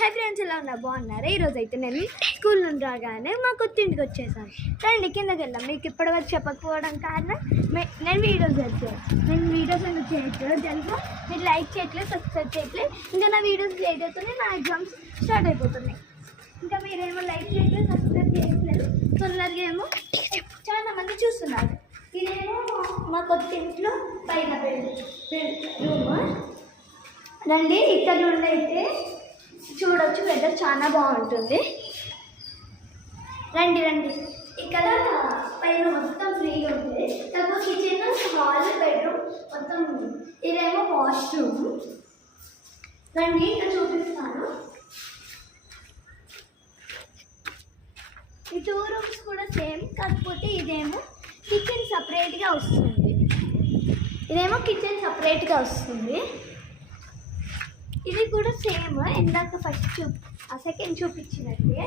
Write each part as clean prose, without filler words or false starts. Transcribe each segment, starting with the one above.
Hi friends, ఎలా ఉన్నా బాగున్నారా? ఈరోజు అయితే నేను స్కూల్ నుండి రాగానే మా కొత్త ఇంటికి వచ్చేసాను. రండి కిందకి వెళ్దాం. మీకు ఇప్పటివరకు చెప్పకపోవడం కారణం నేను వీడియోస్ ఎందుకు చేయట్లేదు తెలుసా? మీరు లైక్ చేయట్లేదు, సబ్స్క్రైబ్ చేయట్లేదు. ఇంకా నా వీడియోస్ లేట్ అవుతున్నాయి, నా ఎగ్జామ్స్ స్టార్ట్ అయిపోతున్నాయి. ఇంకా మీరేమో లైక్ చేయట్లేదు, సబ్స్క్రైబ్ చేయట్లేదు. తొందరగా ఏమో చాలా మంది చూస్తున్నారు. ఇదేమో మా కొత్త ఇంట్లో పైన రూమ్. రండి, ఇక్కడ నుండి అయితే చూడొచ్చు, వెదర్ చాలా బాగుంటుంది. రండి రండి. ఇక్కడ పైన మొత్తం ఫ్రీగా ఉంటుంది. తక్కువ కిచెన్, హాల్, బెడ్రూమ్ మొత్తం. ఇదేమో వాష్రూమ్. రండి, ఇక్కడ చూపిస్తాను. ఈ 2 రూమ్స్ కూడా సేమ్, కాకపోతే ఇదేమో కిచెన్ సపరేట్గా వస్తుంది. ఇది కూడా సేమ్, ఇందాక సెకండ్ చూపించినట్టే.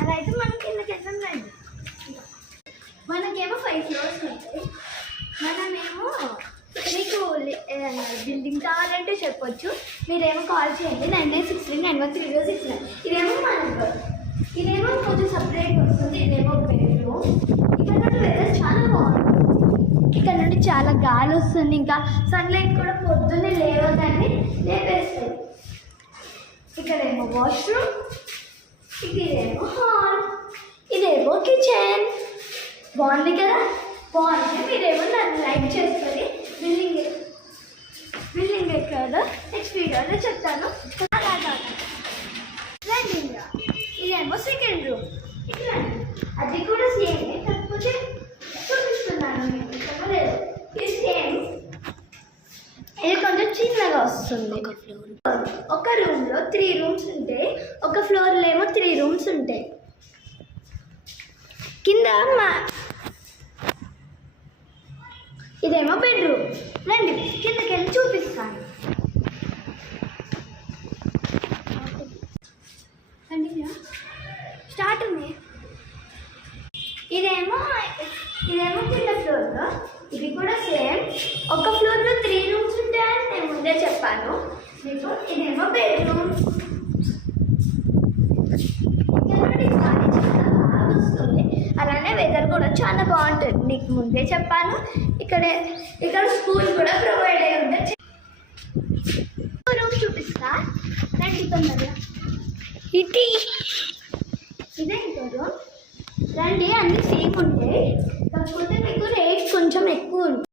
అలా అయితే మనకి కిందకి వెళ్తాం. మనకేమో 5 ఫ్లోర్స్ ఉంటాయి. మనమేమో మీకు బిల్డింగ్ కావాలంటే చెప్పొచ్చు. మీరేమో కాల్ చేయండి 9963913069. ఇదేమో మన ఇదేమో కొంచెం సపరేట్గా వస్తుంది. ఇదేమో బెడ్రూమ్. ఇక్కడ నుండి వెదర్ చాలా బాగుంటుంది. ఇక్కడ నుండి చాలా గాలి వస్తుంది. ఇంకా సన్లైట్ కూడా పొద్దున్నే లేవగానే లేపేస్తుంది. ఇక్కడేమో వాష్రూమ్, ఇదేమో హాల్, ఇదేమో కిచెన్. బాగుంది కదా? బాగుంది. మీరేమో నన్ను లైక్ చేసుకొని బిల్డింగ్ ఎక్కడో నెక్స్ట్ వీడియోలో చెప్తాను. అలాగా రండి. ఇదేమో సెకండ్ రూమ్. అది కూడా సేమ్, కాకపోతే చూపిస్తున్నాను మీకు. ఇది సేమ్, ఇది కొంచెం చిన్నగా వస్తుంది. ఒక రూమ్లో 3 రూమ్స్ ఉంటాయి. ఒక ఫ్లోర్లో ఏమో 3 రూమ్స్ ఉంటాయి. కింద ఇదేమో బెడ్రూమ్. రండి, కిందకి వెళ్ళి చూపిస్తాను. స్టార్ట్ ఉంది. ఇదేమో కింద ఫ్లోర్లో. ఇది కూడా సేమ్, ఒక ఫ్లోర్లో 3 రూమ్స్ ఉంటాయని నేను ముందే చెప్పాను మీకు. ఇదేమో బెడ్రూమ్. చాలా బాగా వస్తుంది. అలానే వెదర్ కూడా చాలా బాగుంటుంది, నీకు ముందే చెప్పాను. ఇక్కడ స్కూల్ కూడా ప్రొవైడ్ అయ్యి ఉంటుంది. రూమ్ చూపిస్తా రండి తొందరగా. ఇదే ఇంకో రూమ్. రండి, అన్నీ సేమ్ ఉంటాయి, కాకపోతే మీకు రేట్ కొంచెం ఎక్కువ ఉంటుంది.